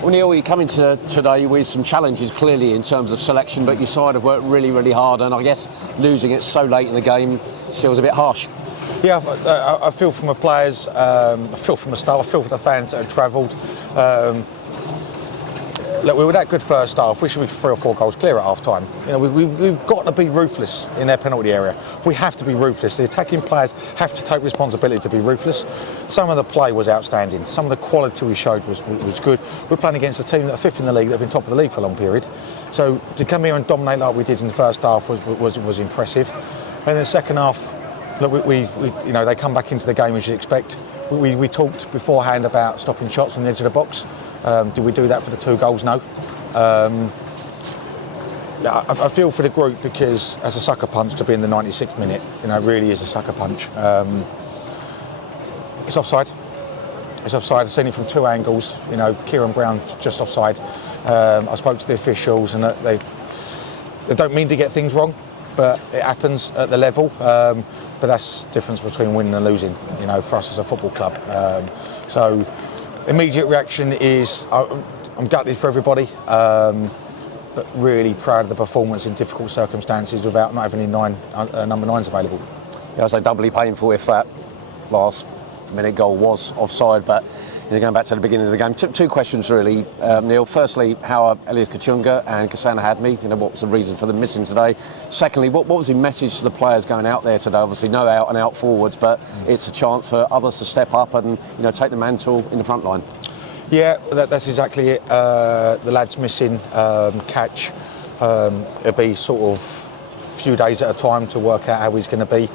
Well, Neil, you come into today with some challenges clearly in terms of selection, but your side have worked really, really hard, and I guess losing it so late in the game feels a bit harsh. Yeah, I feel from the players, I feel from the staff, I feel for the fans that have travelled. Look, we were that good first half. We should be 3 or 4 goals clear at half time. You know, we've got to be ruthless in their penalty area. We have to be ruthless. The attacking players have to take responsibility to be ruthless. Some of the play was outstanding. Some of the quality we showed was good. We're playing against a team that are 5th in the league, that have been top of the league for a long period. So to come here and dominate like we did in the first half was impressive. And in the second half, look, we you know, they come back into the game as you expect. We talked beforehand about stopping shots on the edge of the box. Did we do that for the 2 goals? No. Yeah, I feel for the group because as a sucker punch to be in the 96th minute, you know, it really is a sucker punch. It's offside. It's offside. I've seen it from 2 angles. You know, Kieran Brown just offside. I spoke to the officials and they don't mean to get things wrong, but it happens at the level. But that's the difference between winning and losing, you know, for us as a football club. So immediate reaction is I'm gutted for everybody, but really proud of the performance in difficult circumstances without not having any number 9s available. Yeah, I say doubly painful if that last minute goal was offside, but you know, going back to the beginning of the game, 2 questions really, Neil. Firstly, how are Elias Kachunga and Kasana Hadmi? You know, what was the reason for them missing today? Secondly, what was the message to the players going out there today? Obviously, no out and out forwards, but it's a chance for others to step up and, you know, take the mantle in the front line. Yeah, that's exactly it. The lad's missing. Catch. It'll be sort of a few days at a time to work out how he's going to be.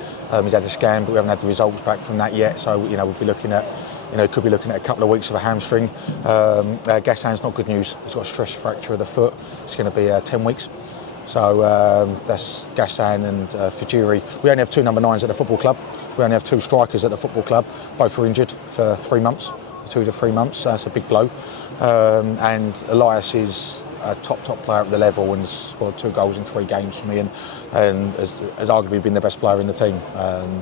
He's had a scan, but we haven't had the results back from that yet. So, you know, we'll be looking at, you know, could be looking at a couple of weeks of a hamstring. Gassan's not good news. He's got a stress fracture of the foot. It's going to be 10 weeks. So that's Gassan and Fajiri. We only have 2 number 9s at the football club. We only have 2 strikers at the football club. Both were injured for 3 months, 2 to 3 months. So that's a big blow. And Elias is a top player at the level and has scored 2 goals in 3 games for me and has arguably been the best player in the team,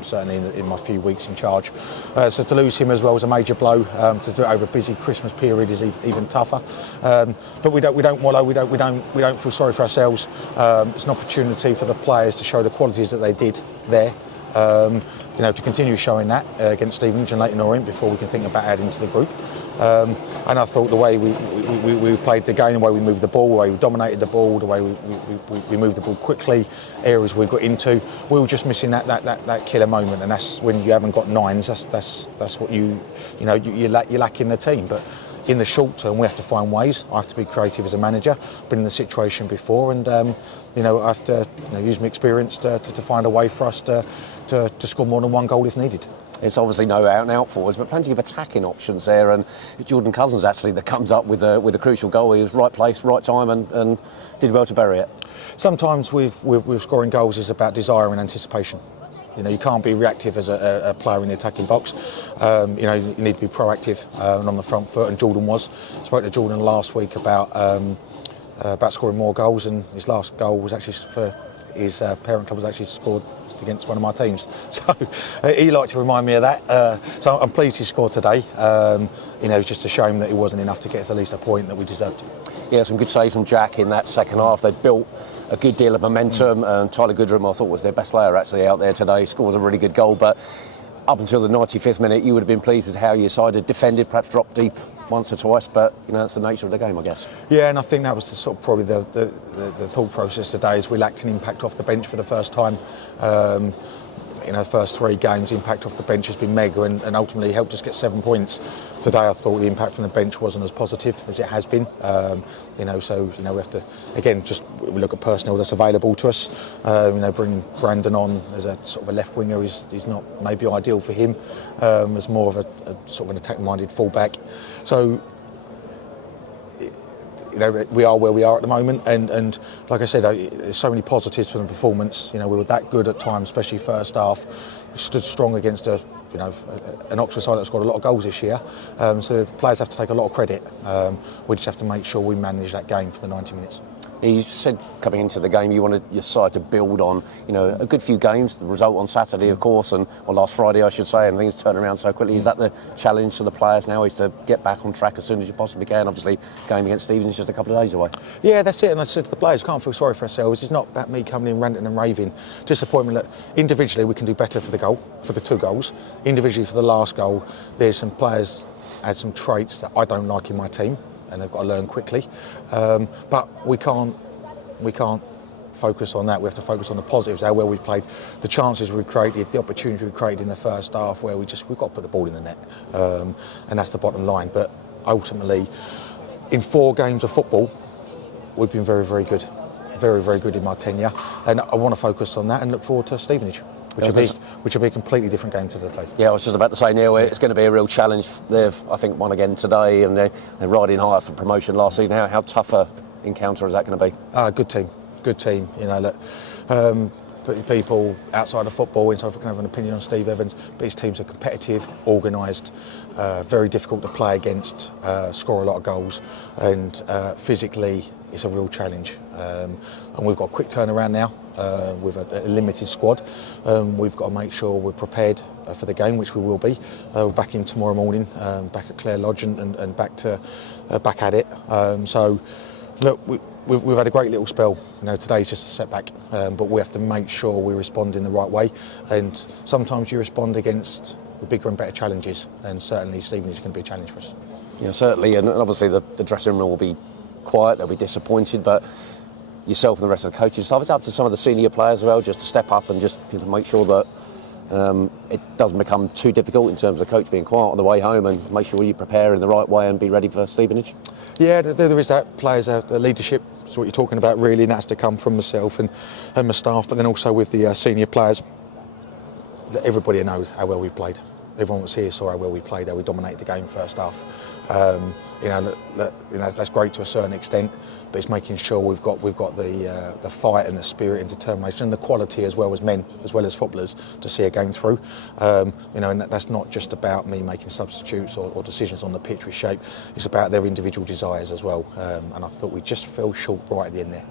certainly in my few weeks in charge. So to lose him as well was a major blow. To do it over a busy Christmas period is even tougher. But we don't wallow. We don't feel sorry for ourselves. It's an opportunity for the players to show the qualities that they did there. You know, to continue showing that against Stevenage and Leyton Orient before we can think about adding to the group. And I thought the way we played the game, the way we moved the ball, the way we dominated the ball, the way we moved the ball quickly, areas we got into, we were just missing that killer moment. And that's when you haven't got 9s. That's what you're lacking the team. But in the short term, we have to find ways. I have to be creative as a manager. Been in the situation before, and you know, I have to use my experience to find a way for us to score more than 1 goal if needed. It's obviously no out and out forwards, but plenty of attacking options there. And Jordan Cousins actually that comes up with a crucial goal. He was right place, right time, and did well to bury it. Sometimes with scoring goals is about desire and anticipation. You know, you can't be reactive as a player in the attacking box. You know, you need to be proactive and on the front foot. And Jordan was. I spoke to Jordan last week about scoring more goals, and his last goal was actually for his parent club was actually scored against one of my teams. So he liked to remind me of that. So I'm pleased he scored today. You know, it's just a shame that it wasn't enough to get us at least a point that we deserved. Yeah, some good saves from Jack in that second half. They built a good deal of momentum, and Tyler Goodrum, I thought, was their best player actually out there today. He scores a really good goal, but up until the 95th minute, you would have been pleased with how your side had defended, perhaps dropped deep once or twice, but you know, that's the nature of the game, I guess. Yeah, and I think that was probably the thought process today, is we lacked an impact off the bench for the first time. You know, first 3 games, impact off the bench has been mega and ultimately helped us get 7 points. Today, I thought the impact from the bench wasn't as positive as it has been. You know, so you know, we have to again we look at personnel that's available to us. You know, bringing Brandon on as a sort of a left winger is not maybe ideal for him. As more of a sort of an attack-minded fullback. So, you know, we are where we are at the moment, and like I said, there's so many positives from the performance. You know, we were that good at times, especially first half. We stood strong against an Oxford side that's scored a lot of goals this year. So the players have to take a lot of credit. We just have to make sure we manage that game for the 90 minutes. You said coming into the game you wanted your side to build on, a good few games. The result on Saturday, of course, or last Friday, I should say, and things turn around so quickly. Is that the challenge to the players now? Is to get back on track as soon as you possibly can? Obviously, game against Stevenage is just a couple of days away. Yeah, that's it. And I said to the players, can't feel sorry for ourselves. It's not about me coming in ranting and raving. Disappointment that individually we can do better for the goal, for the 2 goals. Individually for the last goal, there's some players had some traits that I don't like in my team, and they've got to learn quickly. But we can't focus on that. We have to focus on the positives, how well we played, the chances we created, the opportunities we created in the first half, where we've got to put the ball in the net, and that's the bottom line. But ultimately, in 4 games of football, we've been very, very good, very, very good in my tenure, and I want to focus on that and look forward to Stevenage, which will be a completely different game to today. Yeah, I was just about to say, Neil, it's going to be a real challenge. They've, I think, won again today, and they're riding high for promotion last season. How tough a encounter is that going to be? Good team. People outside of football, inside of can have an opinion on Steve Evans, but his teams are competitive, organised, very difficult to play against, score a lot of goals, and physically it's a real challenge. And we've got a quick turnaround now with a limited squad. We've got to make sure we're prepared for the game, which we will be. We're back in tomorrow morning, back at Clare Lodge and back at it. So look, we've had a great little spell. Today's just a setback, but we have to make sure we respond in the right way. And sometimes you respond against the bigger and better challenges, and certainly Stevenage is going to be a challenge for us. Yeah, certainly, and obviously the dressing room will be quiet. They'll be disappointed, but yourself and the rest of the coaching staff, it's up to some of the senior players as well, just to step up and just make sure that it doesn't become too difficult in terms of the coach being quiet on the way home, and make sure you prepare in the right way and be ready for Stevenage. Yeah, there is that. Players, leadership is what you're talking about really, and that's to come from myself and my staff, but then also with the senior players. Everybody knows how well we played. Everyone was here saw how well we played, how we dominated the game first half. That's great to a certain extent, but it's making sure we've got the fight and the spirit and determination and the quality as well as men, as well as footballers, to see a game through. And that's not just about me making substitutes or decisions on the pitch with shape. It's about their individual desires as well. And I thought we just fell short right at the end there.